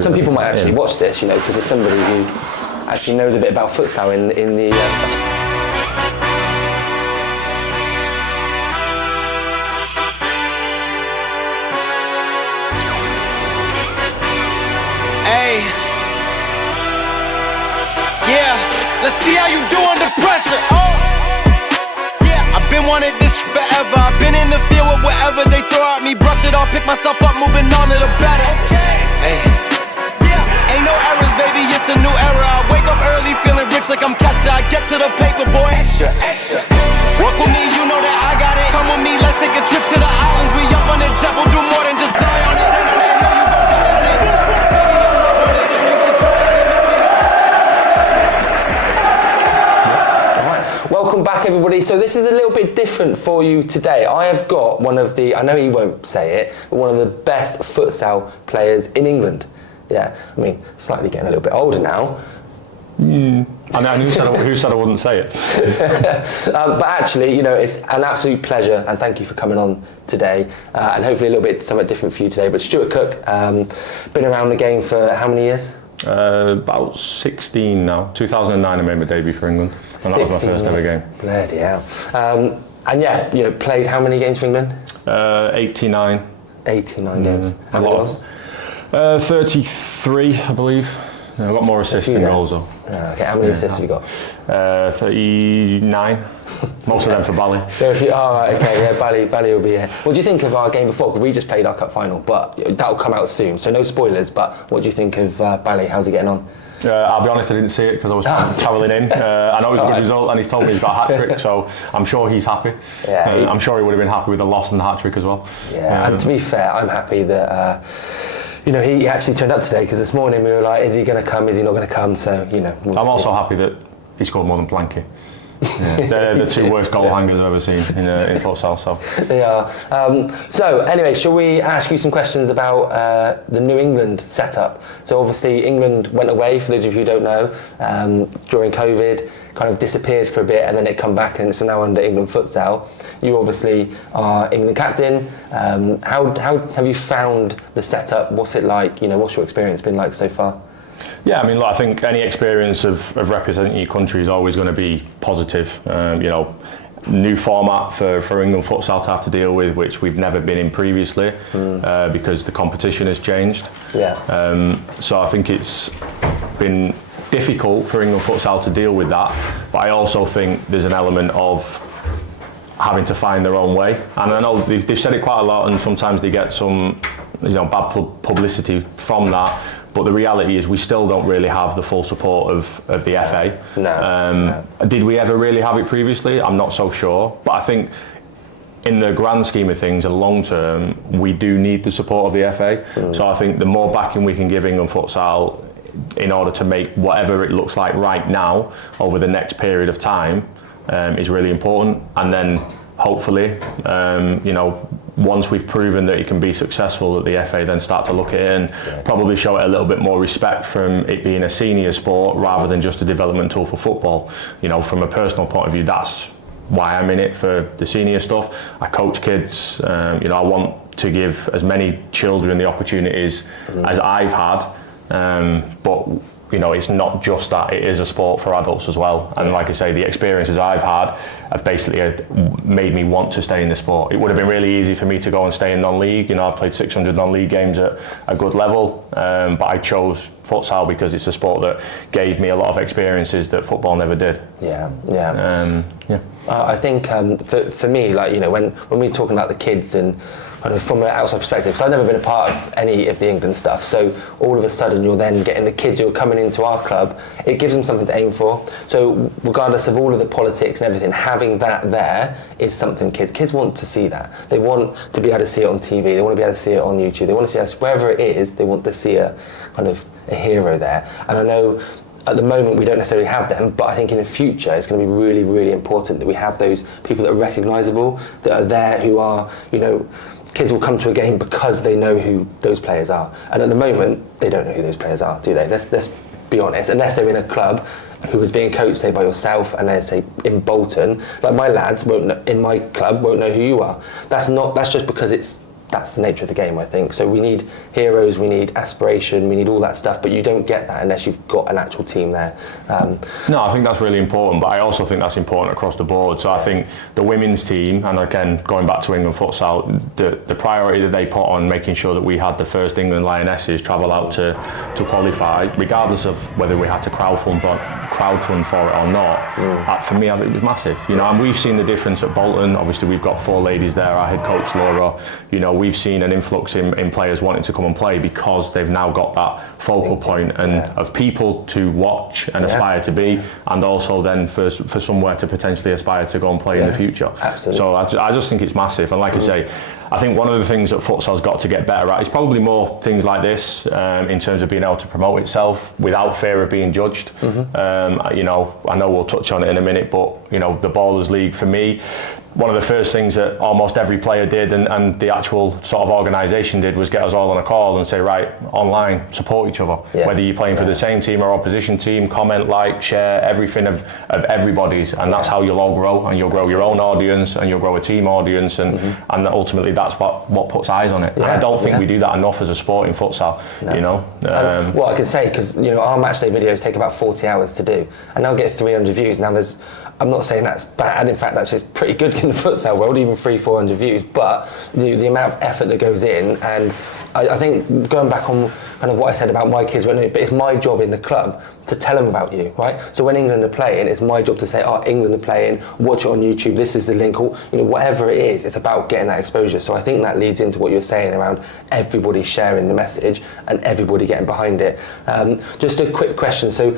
Some people might actually watch this, because there's somebody who actually knows a bit about futsal in the... Hey, yeah, let's see how you do under pressure. Oh, yeah, I've been wanting this forever. I've been in the field with whatever they throw at me. Brush it off, pick myself up, moving on to the better. Hey, yeah, ain't no errors, baby, it's a new era. I wake up early, feeling rich like I'm Kesha. I get to the paper, boy. Extra, extra. Work with me, you know that I got it. Come with me, let's take a trip to the islands. We up on the jet, we'll do more than just fly on it. Welcome back, everybody. So this is a little bit different for you today. I have got one of the, I know he won't say it, but one of the best futsal players in England. Yeah, I mean, slightly getting a little bit older now. I mean, who said I wouldn't say it? But actually, it's an absolute pleasure, and thank you for coming on today. And hopefully a little bit somewhat different for you today. But Stuart Cook, been around the game for how many years? About 16 now. 2009 I made my debut for England. And that was my first ever game. Bloody hell. And yeah, played how many games for England? 89. 89 games. How many goals? 33, I believe. Yeah, I got more assists than goals though. Okay, how many assists have you got? 39. Most of them for Bally. Right, okay, yeah, Bally will be here. What do you think of our game before? Because we just played our cup final, but that'll come out soon, so no spoilers, but what do you think of Bally? How's he getting on? I'll be honest, I didn't see it because I was travelling in. I know it was a good result and he's told me he's got a hat-trick, so I'm sure he's happy. Yeah, I'm sure he would have been happy with the loss and the hat-trick as well. Yeah, and to be fair, I'm happy that he actually turned up today, because this morning we were like, is he going to come, is he not going to come, so we'll I'm see. Also happy that he scored more than Planky. Yeah. They're the two worst goal hangers I've ever seen in futsal. So they are. So anyway, shall we ask you some questions about the New England setup? So obviously England went away, for those of you who don't know, during COVID, kind of disappeared for a bit, and then it come back, and it's now under England Futsal. You obviously are England captain. How have you found the setup? What's it like? What's your experience been like so far? Yeah, I mean, look, I think any experience of representing your country is always going to be positive. New format for England Futsal to have to deal with, which we've never been in previously, because the competition has changed. Yeah. So I think it's been difficult for England Futsal to deal with that, but I also think there's an element of having to find their own way. And I know they've said it quite a lot, and sometimes they get some bad publicity from that. But the reality is we still don't really have the full support of the FA. No. Did we ever really have it previously? I'm not so sure. But I think in the grand scheme of things and long term, we do need the support of the FA. So I think the more backing we can give England Futsal in order to make whatever it looks like right now over the next period of time is really important. And then hopefully, once we've proven that it can be successful, that the FA then start to look at it and probably show it a little bit more respect from it being a senior sport rather than just a development tool for football. From a personal point of view, that's why I'm in it, for the senior stuff. I coach kids. I want to give as many children the opportunities as I've had, but it's not just that, it is a sport for adults as well. And like I say, the experiences I've had have basically made me want to stay in the sport. It would have been really easy for me to go and stay in non-league. I've played 600 non-league games at a good level, but I chose futsal because it's a sport that gave me a lot of experiences that football never did. Yeah. I think for me, when we're talking about the kids and kind of from an outside perspective, because I've never been a part of any of the England stuff, so all of a sudden you're then getting the kids who are coming into our club, it gives them something to aim for. So regardless of all of the politics and everything, having that there is something kids want to see that. They want to be able to see it on TV, they want to be able to see it on YouTube, they want to see us wherever it is, they want to see a kind of a hero there. And I know at the moment we don't necessarily have them, but I think in the future it's going to be really, really important that we have those people that are recognisable, that are there, who are, kids will come to a game because they know who those players are. And at the moment, they don't know who those players are, do they? Let's be honest. Unless they're in a club who is being coached, say, by yourself, and they're, say, in Bolton, like my lads in my club won't know who you are. That's just because it's that's the nature of the game, I think. So we need heroes, we need aspiration, we need all that stuff, but you don't get that unless you've got an actual team there. No, I think that's really important, but I also think that's important across the board. So I think the women's team, and again, going back to England Futsal, the priority that they put on making sure that we had the first England Lionesses travel out to qualify, regardless of whether we had to crowdfund for it or not, for me, it was massive. You know, and we've seen the difference at Bolton. Obviously, we've got 4 ladies there, our head coach, Laura. You know, we've seen an influx in players wanting to come and play because they've now got that focal point and of people to watch and aspire to be, and also then for somewhere to potentially aspire to go and play in the future. Absolutely. So I just think it's massive, and like I say, I think one of the things that futsal's got to get better at is probably more things like this, in terms of being able to promote itself without fear of being judged. You know, I know we'll touch on it in a minute, but you know, the Ballers League for me, one of the first things that almost every player did and the actual sort of organisation did was get us all on a call and say, right, online, support each other. Whether you're playing for the same team or opposition team, comment, like, share, everything of everybody's, and that's how you'll all grow, and you'll grow your own audience and you'll grow a team audience, and ultimately that's what puts eyes on it. And I don't think we do that enough as a sport in futsal, you know. Well, I can say, because you know, our matchday videos take about 40 hours to do, and they'll get 300 views. Now I'm not saying that's bad, in fact that's just pretty good in the futsal world, even 300-400 views, but the amount of effort that goes in, and I think going back on kind of what I said about my kids, but it's my job in the club to tell them about you, right? So when England are playing, it's my job to say, oh, England are playing, watch it on YouTube, this is the link, or you know, whatever it is, it's about getting that exposure. So I think that leads into what you're saying around everybody sharing the message and everybody getting behind it. Just a quick question, so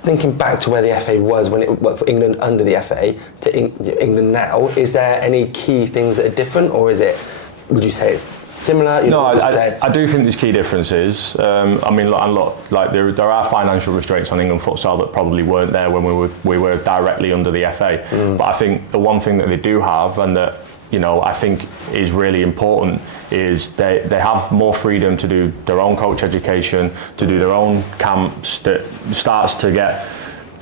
thinking back to where the FA was when it for England under the FA to England now, is there any key things that are different, or is it, would you say it's similar? No, I do think there's key differences. I mean, look, like there are financial restraints on England Futsal that probably weren't there when we were directly under the FA. But I think the one thing that they do have, and that, you know, I think is really important, is they have more freedom to do their own coach education, to do their own camps, that starts to get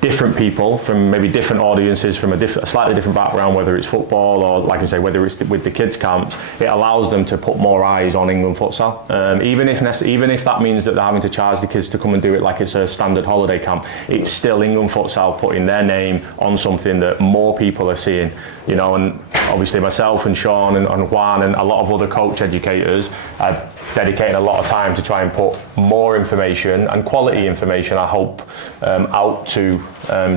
different people from maybe different audiences, from a slightly different background, whether it's football or, like I say, whether it's with the kids camps. It allows them to put more eyes on England Futsal, even if that means that they're having to charge the kids to come and do it like it's a standard holiday camp. It's still England Futsal putting their name on something that more people are seeing, you know. And obviously myself and Sean and Juan and a lot of other coach educators are dedicating a lot of time to try and put more information and quality information, I hope, out to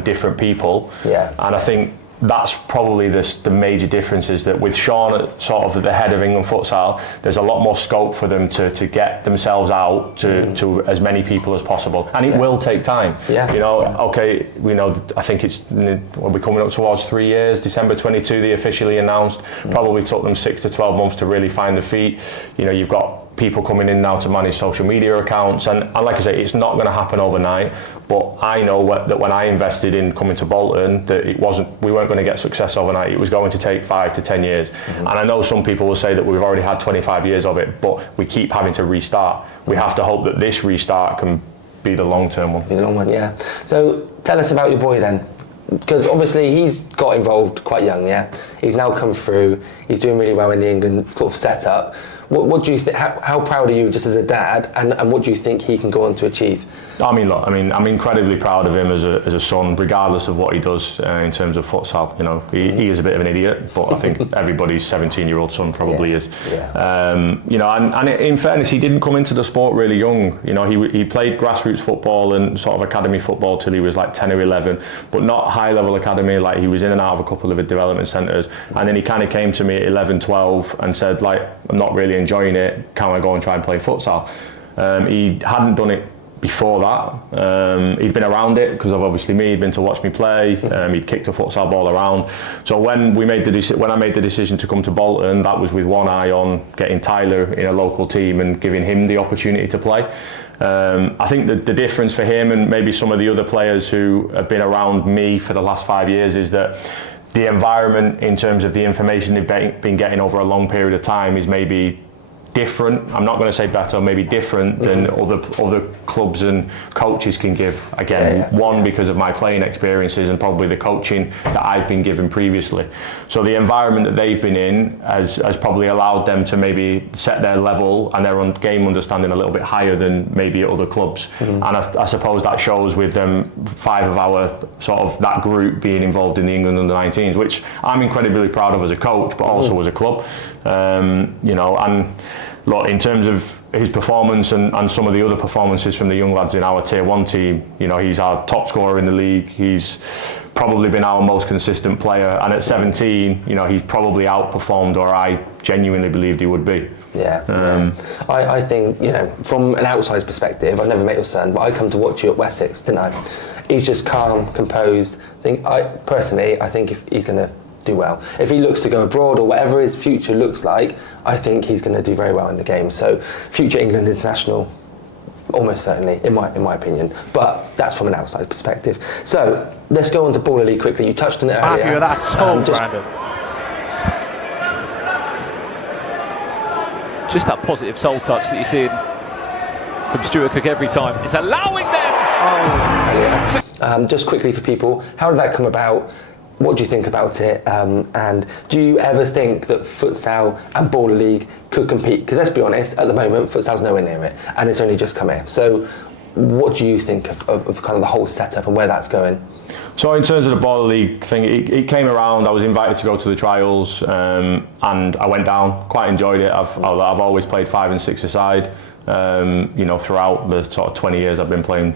different people. And I think that's probably the major difference, is that with Sean at sort of the head of England Futsal, there's a lot more scope for them to get themselves out to as many people as possible, and it will take time. You know, okay, you know, I think we'll be coming up towards 3 years. December 22 they officially announced. Probably took them 6 to 12 months to really find their feet. You know, you've got people coming in now to manage social media accounts, and like I say, it's not going to happen overnight, but I know that when I invested in coming to Bolton, that we weren't going to get success overnight. It was going to take 5 to 10 years. And I know some people will say that we've already had 25 years of it, but we keep having to restart. We have to hope that this restart can be the long-term one. The long one, yeah. So tell us about your boy then, because obviously he's got involved quite young, He's now come through, he's doing really well in the England sort of setup. What do you think? How proud are you just as a dad, and what do you think he can go on to achieve? I mean, look, I'm incredibly proud of him as a son, regardless of what he does in terms of futsal. You know, he is a bit of an idiot, but I think everybody's 17-year-old son probably is. You know, and in fairness, he didn't come into the sport really young. You know, he played grassroots football and sort of academy football till he was like 10 or 11, but not high-level academy. Like, he was in and out of a couple of development centres, and then he kind of came to me at 11, 12 and said, like, I'm not really enjoying it, can I go and try and play futsal? He hadn't done it before that. He'd been around it because of obviously me, he'd been to watch me play, he'd kicked a futsal ball around. So when I made the decision to come to Bolton, that was with one eye on getting Tyler in a local team and giving him the opportunity to play. I think the difference for him and maybe some of the other players who have been around me for the last 5 years is that the environment, in terms of the information they've been getting over a long period of time, is maybe different. I'm not going to say better, maybe different than other clubs and coaches can give. Again, one because of my playing experiences and probably the coaching that I've been given previously. So the environment that they've been in has probably allowed them to maybe set their level and their game understanding a little bit higher than maybe at other clubs. And I suppose that shows with 5 of our sort of that group being involved in the England under-19s, which I'm incredibly proud of as a coach, but also as a club. You know, and look, in terms of his performance and some of the other performances from the young lads in our Tier 1 team, you know, he's our top scorer in the league. He's probably been our most consistent player, and at 17, you know, he's probably outperformed, or I genuinely believed he would be. I think, you know, from an outside perspective, I've never met your son, but I come to watch you at Wessex, didn't I? He's just calm, composed. I think if he's going to do well, if he looks to go abroad or whatever his future looks like, I think he's going to do very well in the game. So future England international, almost certainly, in my opinion, but that's from an outside perspective. So let's go on to Baller League quickly. You touched on it earlier. Happy with that song, Brandon. Just that positive soul touch that you see from Stuart Cook every time. It's allowing them. Just quickly for people, how did that come about? What do you think about it? And do you ever think that futsal and Baller League could compete? Because let's be honest, at the moment, futsal's nowhere near it, and it's only just come here. So what do you think of kind of the whole setup and where that's going? So in terms of the Baller League thing, it came around. I was invited to go to the trials, and I went down. Quite enjoyed it. I've always played 5 and 6-a-side. You know, throughout the sort of 20 years I've been playing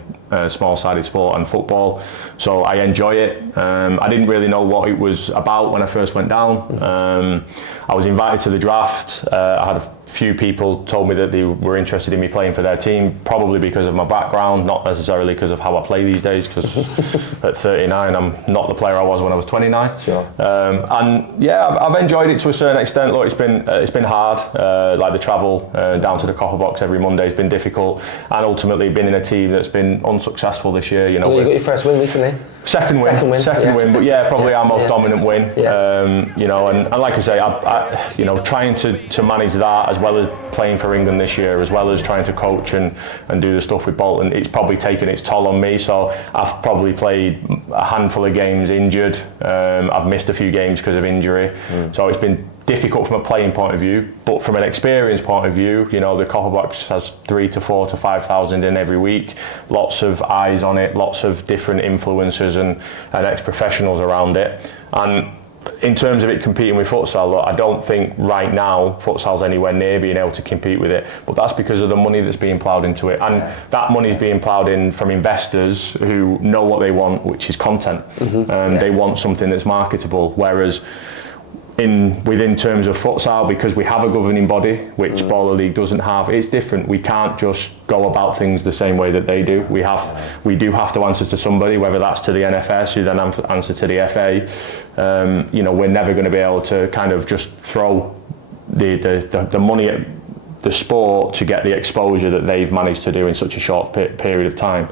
small-sided sport and football, so I enjoy it. I didn't really know what it was about when I first went down. I was invited to the draft. I had a few people told me that they were interested in me playing for their team, probably because of my background, not necessarily because of how I play these days, because at 39 I'm not the player I was when I was 29. Sure. And yeah, I've enjoyed it to a certain extent. Look, it's been hard, like the travel down to the Copper Box every Monday has been difficult, and ultimately been in a team that's been unsuccessful this year. You know, you got your first win recently. Second win, but yeah, probably our most dominant win. You know, and like I say, I you know, trying to manage that as well as playing for England this year, as well as trying to coach and do the stuff with Bolton, it's probably taken its toll on me. So I've probably played a handful of games injured. I've missed a few games because of injury. So it's been difficult from a playing point of view, but from an experience point of view, you know, the Copper Box has 3,000 to 4,000 to 5,000 in every week, lots of eyes on it, lots of different influencers and ex-professionals around it. And in terms of it competing with futsal, look, I don't think right now futsal's anywhere near being able to compete with it, but that's because of the money that's being ploughed into it, and that money's being ploughed in from investors who know what they want, which is content. They want something that's marketable, whereas within terms of futsal, because we have a governing body, which Baller League doesn't have, it's different. We can't just go about things the same way that they do. We do have to answer to somebody, whether that's to the NFS, who then answer to the FA. You know, we're never going to be able to kind of just throw the money at the sport to get the exposure that they've managed to do in such a short period of time.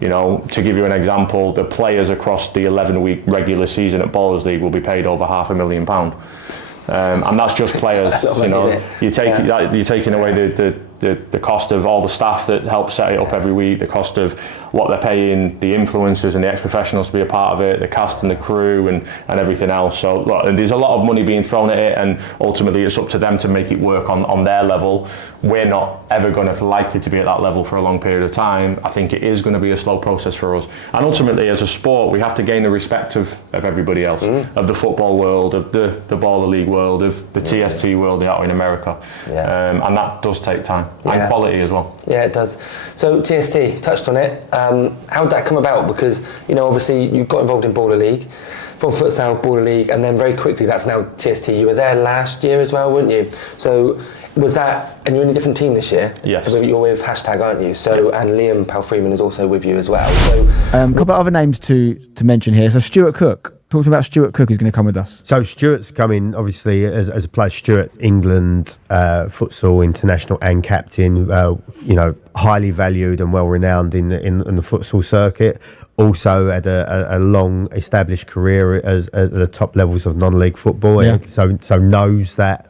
You know, to give you an example, the players across the 11-week regular season at Ballers League will be paid over £500,000, and that's just players. You know, you're taking away the cost of all the staff that help set it up every week, the cost of what they're paying the influencers and the ex-professionals to be a part of it, the cast and the crew and everything else. So look, there's a lot of money being thrown at it, and ultimately it's up to them to make it work on their level. We're not ever going to likely to be at that level for a long period of time. I think it is going to be a slow process for us. And ultimately, as a sport, we have to gain the respect of everybody else, of the football world, of the Baller League world, of the TST world out in America. And that does take time. And quality as well. Yeah, it does. So TST, touched on it. How did that come about? Because, you know, obviously you got involved in Baller League, from Futsal, Baller League, and then very quickly that's now TST. You were there last year as well, weren't you? So was that, and you're in a different team this year? Yes. You're with #, aren't you? So, and Liam Powell-Freeman is also with you as well. So, a couple of other names to mention here. So Stuart Cook. Talk about Stuart Cook, who's going to come with us. So Stuart's coming, obviously, as a player. Stuart, England futsal international and captain. You know, highly valued and well renowned in the futsal circuit. Also had a long established career at the top levels of non-league football. So knows that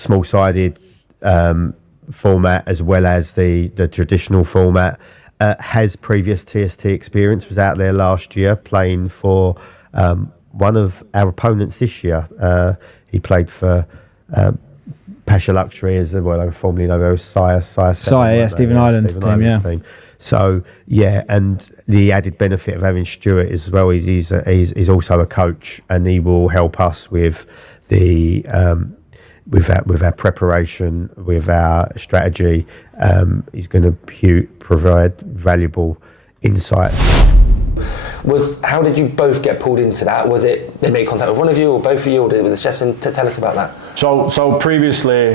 small-sided format as well as the traditional format. Has previous TST experience, was out there last year playing for one of our opponents this year. He played for Pasha Luxury, as well, formerly known as Sire, Stephen Ireland's team. So and the added benefit of having Stuart as well is he's also a coach, and he will help us with the with our preparation, with our strategy. He's going to provide valuable insights. How did you both get pulled into that? Was it they made contact with one of you or both of you, or was it Chesson? Tell us about that. So previously,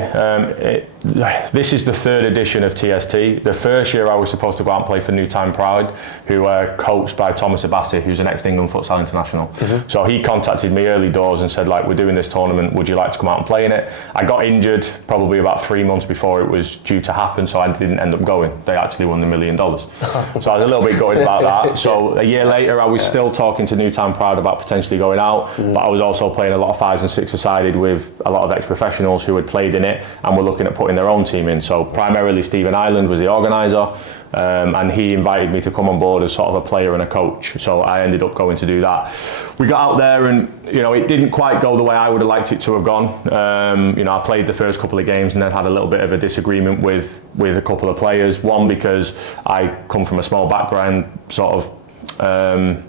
this is the third edition of TST. The first year I was supposed to go out and play for Newtown Pride, who were coached by Thomas Abassi, who's an ex-England Futsal international. Mm-hmm. So he contacted me early doors and said, like, we're doing this tournament, would you like to come out and play in it? I got injured probably about 3 months before it was due to happen, so I didn't end up going. They actually won the $1 million. So I was a little bit gutted about that. So a year later, I was still talking to Newtown Pride about potentially going out, but I was also playing a lot of 5s and 6-a-sided with a lot of ex-professionals who had played in it and were looking at putting their own team in. So primarily Stephen Ireland was the organiser, and he invited me to come on board as sort of a player and a coach. So I ended up going to do that. We got out there and, it didn't quite go the way I would have liked it to have gone. I played the first couple of games and then had a little bit of a disagreement with a couple of players. One, because I come from a small background, sort of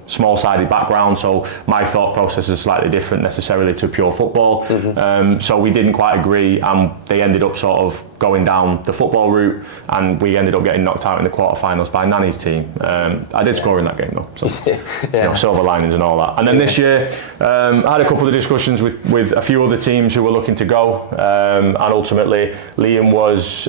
small-sided background, so my thought process is slightly different necessarily to pure football. Mm-hmm. So we didn't quite agree, and they ended up sort of going down the football route, and we ended up getting knocked out in the quarterfinals by Nani's team. I did score in that game though, so silver linings and all that. And then this year, I had a couple of discussions with a few other teams who were looking to go, and ultimately Liam was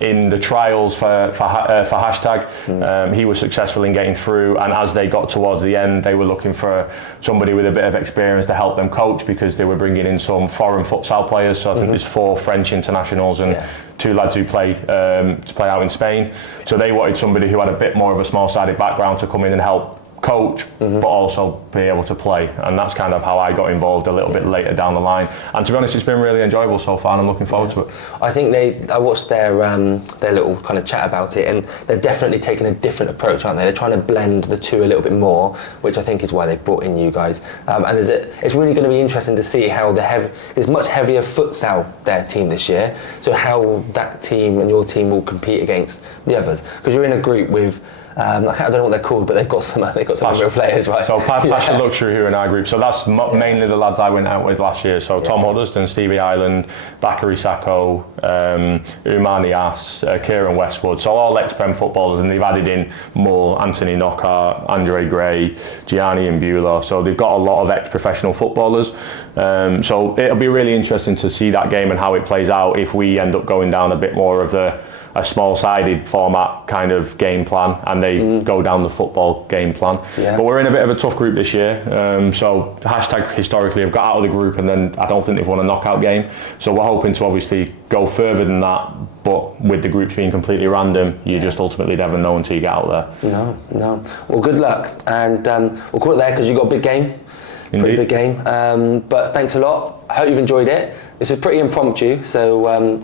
in the trials for hashtag. He was successful in getting through, and as they got towards the end, they were looking for somebody with a bit of experience to help them coach, because they were bringing in some foreign futsal players. So I think there's 4 French internationals and 2 lads who play out in Spain. So they wanted somebody who had a bit more of a small-sided background to come in and help coach, but also be able to play, and that's kind of how I got involved a little bit later down the line. And to be honest, it's been really enjoyable so far, and I'm looking forward to it. I think I watched their little kind of chat about it, and they're definitely taking a different approach, aren't they? They're trying to blend the two a little bit more, which I think is why they've brought in you guys. And it's really going to be interesting to see how there's much heavier futsal their team this year. So how that team and your team will compete against the others, because you're in a group with. I don't know what they're called, but they've got some real players, right? So Pasha Luxury, who are in our group. So that's mainly the lads I went out with last year. So Tom Huddleston, Stevie Ireland, Bakary Sacco, Umani As, Kieran Westwood. So all ex-Prem footballers, and they've added in more Anthony Knockhart, Andre Gray, Gianni Imbulo. So they've got a lot of ex-professional footballers. So it'll be really interesting to see that game and how it plays out if we end up going down a bit more of a small-sided format kind of game plan, and they go down the football game plan. But we're in a bit of a tough group this year. So hashtag historically have got out of the group, and then I don't think they've won a knockout game. So we're hoping to obviously go further than that, but with the groups being completely random, you just ultimately never know until you get out there. No. Well, good luck, and we'll call it there because you've got a big game. Indeed. Pretty big game. But thanks a lot. I hope you've enjoyed it. This was pretty impromptu, so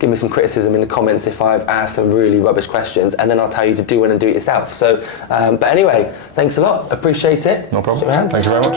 give me some criticism in the comments if I've asked some really rubbish questions, and then I'll tell you to do one and do it yourself. So, but anyway, thanks a lot. Appreciate it. No problem. Thanks very much.